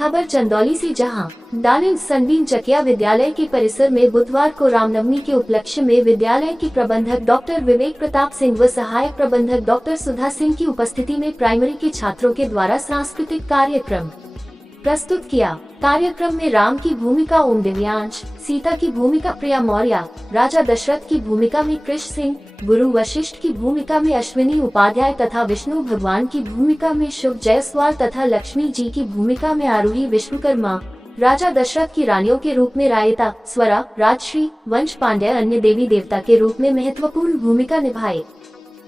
खबर चंदौली से, जहां डालिंग सनबीन चकिया विद्यालय के परिसर में बुधवार को रामनवमी के उपलक्ष्य में विद्यालय के प्रबंधक डॉक्टर विवेक प्रताप सिंह व सहायक प्रबंधक डॉक्टर सुधा सिंह की उपस्थिति में प्राइमरी के छात्रों के द्वारा सांस्कृतिक कार्यक्रम प्रस्तुत किया। कार्यक्रम में राम की भूमिका ओम दिव्यांश, सीता की भूमिका प्रिया मौर्य, राजा दशरथ की भूमिका में कृष्ण सिंह, गुरु वशिष्ठ की भूमिका में अश्विनी उपाध्याय तथा विष्णु भगवान की भूमिका में शुभ जायसवाल तथा लक्ष्मी जी की भूमिका में आरोही विश्वकर्मा, राजा दशरथ की रानियों के रूप में रायता, स्वरा, राजश्री, वंश पांड्य अन्य देवी देवता के रूप में महत्वपूर्ण भूमिका निभाए।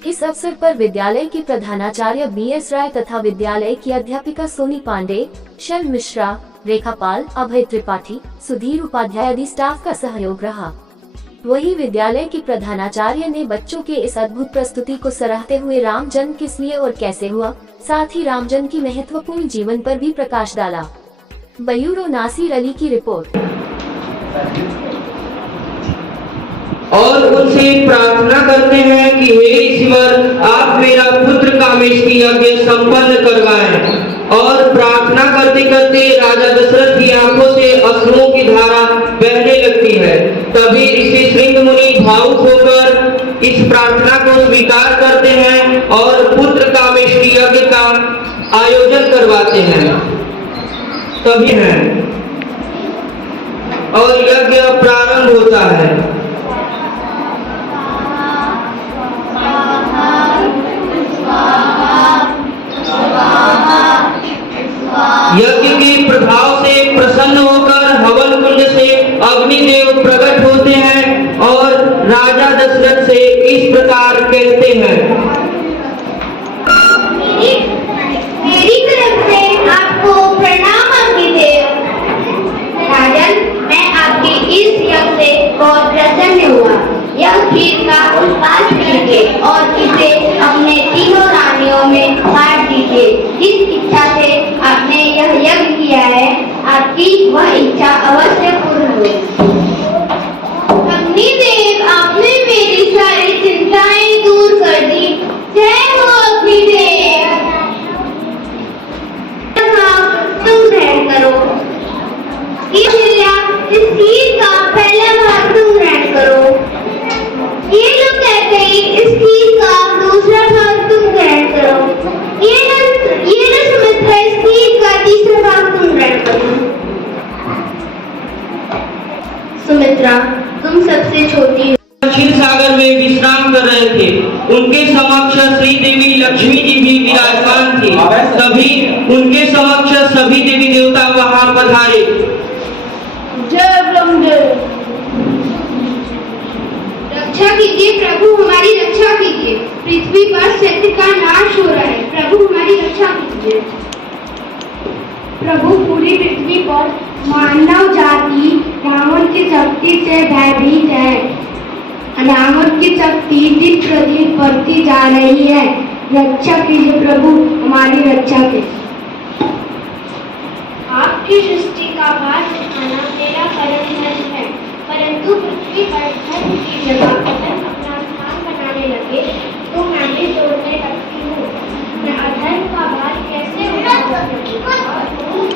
इस अवसर पर विद्यालय के प्रधानाचार्य BS राय तथा विद्यालय की अध्यापिका सोनी पांडे, शन मिश्रा, रेखा पाल, अभय त्रिपाठी, सुधीर उपाध्याय आदि स्टाफ का सहयोग रहा। वही विद्यालय के प्रधानाचार्य ने बच्चों के इस अद्भुत प्रस्तुति को सराहते हुए राम जन्म किस लिए और कैसे हुआ, साथ ही राम जन्म की महत्वपूर्ण जीवन पर भी प्रकाश डाला। ब्यूरो नासिर अली की रिपोर्ट। और उनसे प्रार्थना करते हैं कि हे ईश्वर, आप मेरा पुत्र कामेश की यज्ञ संपन्न करवाएं। और प्रार्थना करते करते राजा दशरथ की आंखों से अश्रुओं की धारा बहने लगती है। तभी ऋषि श्रृंग मुनि भावुक होकर इस प्रार्थना को स्वीकार करते हैं और पुत्र कामेश की यज्ञ का आयोजन करवाते हैं। तभी है और यज्ञ प्रारंभ होता है। यज्ञ के प्रभाव से प्रसन्न होकर हवन कुंड से अग्निदेव प्रकट होते हैं और राजा दशरथ से इस प्रकार कहते हैं। मेरी तरफ से आपको प्रणाम अग्निदेव। राजन, मैं आपके इस यज्ञ से बहुत प्रसन्न हुआ। यह खीर का पास कीजिए और इसे अपने तीनों रानियों में बांट दीजिए। जिस इच्छा से आपने यह यज्ञ किया है, आपकी वह इच्छा अवश्य पूर्ण हो। अग्निदेव, आपने मेरी सारी चिंताएं दूर कर दी। जय हो अग्निदेव। तुम ग्रहण करो। इस खीर का पहला भाग तुम ग्रहण करो। ये लोग कहते हैं इस खीर का दूसरा भाग तुम ग्रहण करो। ये न सुमित्रा, इस खीर का तीसरा भाग तुम ग्रहण करो। सुमित्रा, तुम सबसे छोटी हो। क्षीर सागर में विश्राम कर रहे थे। उनके समक्ष श्री देवी लक्ष्मी जी भी विराजमान थी। तभी उनके समक्ष सभी देवी देवता वहां पधारे। जय ब्रह्मदेव। रक्षा कीजिए प्रभु, हमारी रक्षा कीजिए। पृथ्वी पर सत्य का नाश हो रहा है, प्रभु हमारी रक्षा कीजिए। प्रभु, पूरी पृथ्वी पर मानव जाति रावण की शक्ति से भयभीत है। रावण की शक्ति दिन प्रतिदिन बढ़ती जा रही है। रक्षा कीजिए प्रभु, हमारी रक्षा कीजिए। आपकी सृष्टि का भार उठाना मेरा कर्म नहीं है, परंतु पृथ्वी पर धर्म की जगह अधर्म अपना स्थान बनाने लगे तो मैं भी जोड़ने लगती हूँ। मैं अधर्म का भार कैसे उठा सकती हूँ?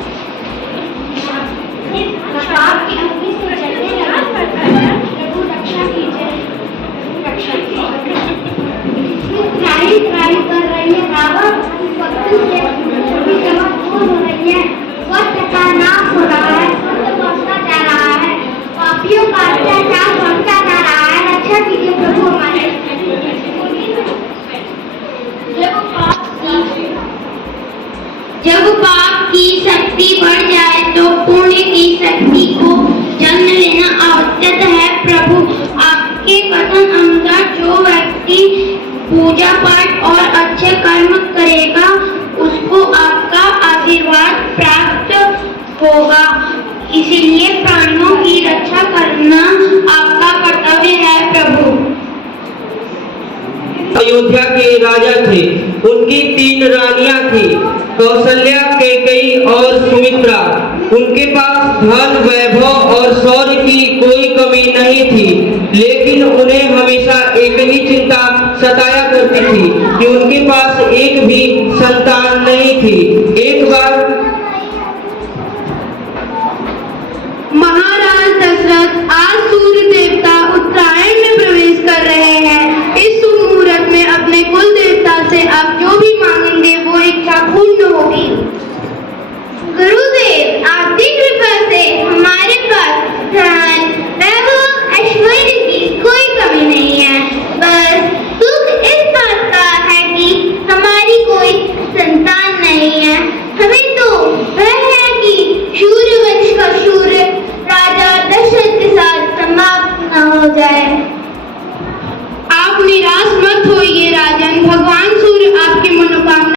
आपकी अग्नि से जलने लगा। प्रभु रक्षा कीजिए, रक्षा कीजिए। त्राही कर रही है रावण, से सभी जगह खून हो रही है। सत्य का नाश हो रहा है, सत्य बढ़ता जा रहा है, पापियों का अत्याचार बढ़ता जा रहा है। रक्षा कीजिए प्रभु हमारे। जब पाप की शक्ति बढ़ जाए तो पुण्य की शक्ति को जन्म लेना आवश्यक है। प्रभु, आपके कथन अनुसार जो व्यक्ति पूजा पाठ और अच्छे कर्म करेगा उसको आपका आशीर्वाद प्राप्त होगा। इसलिए प्राणियों की रक्षा करना आपका कर्तव्य है प्रभु। अयोध्या के राजा थे। उनकी 3 रानियां थी, कौशल्या, कैकेयी और सुमित्रा। उनके पास धन, वैभव और शौर्य की कोई कमी नहीं थी, लेकिन उन्हें हमेशा एक ही चिंता सताया करती थी कि उनके पास एक भी संतान नहीं थी। एक